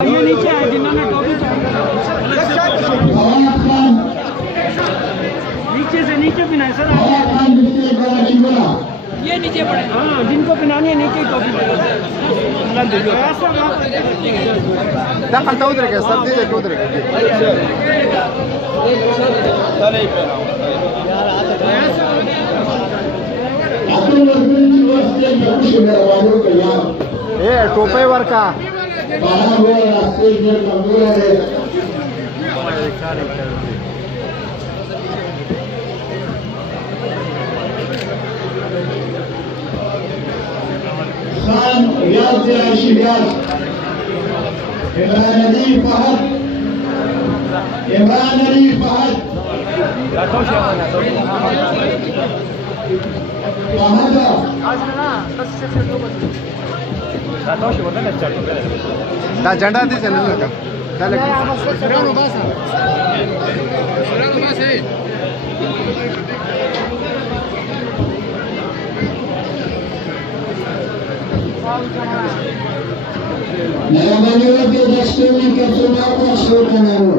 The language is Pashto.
ये नीचे है जिन्होंने टोपी नीचे से नीचे पिनाए सर ये नीचे पड़े हाँ जिनको पिनानी है नीचे टोपी دخل उधर के सब दे उधर के ए टोपे वर का خان رياض يا شباب إمران علي فهد إمران علي فهد دا झंडा दे चल लगा चल सरानो बासा Nella maniera che descrive che sono a questo canale.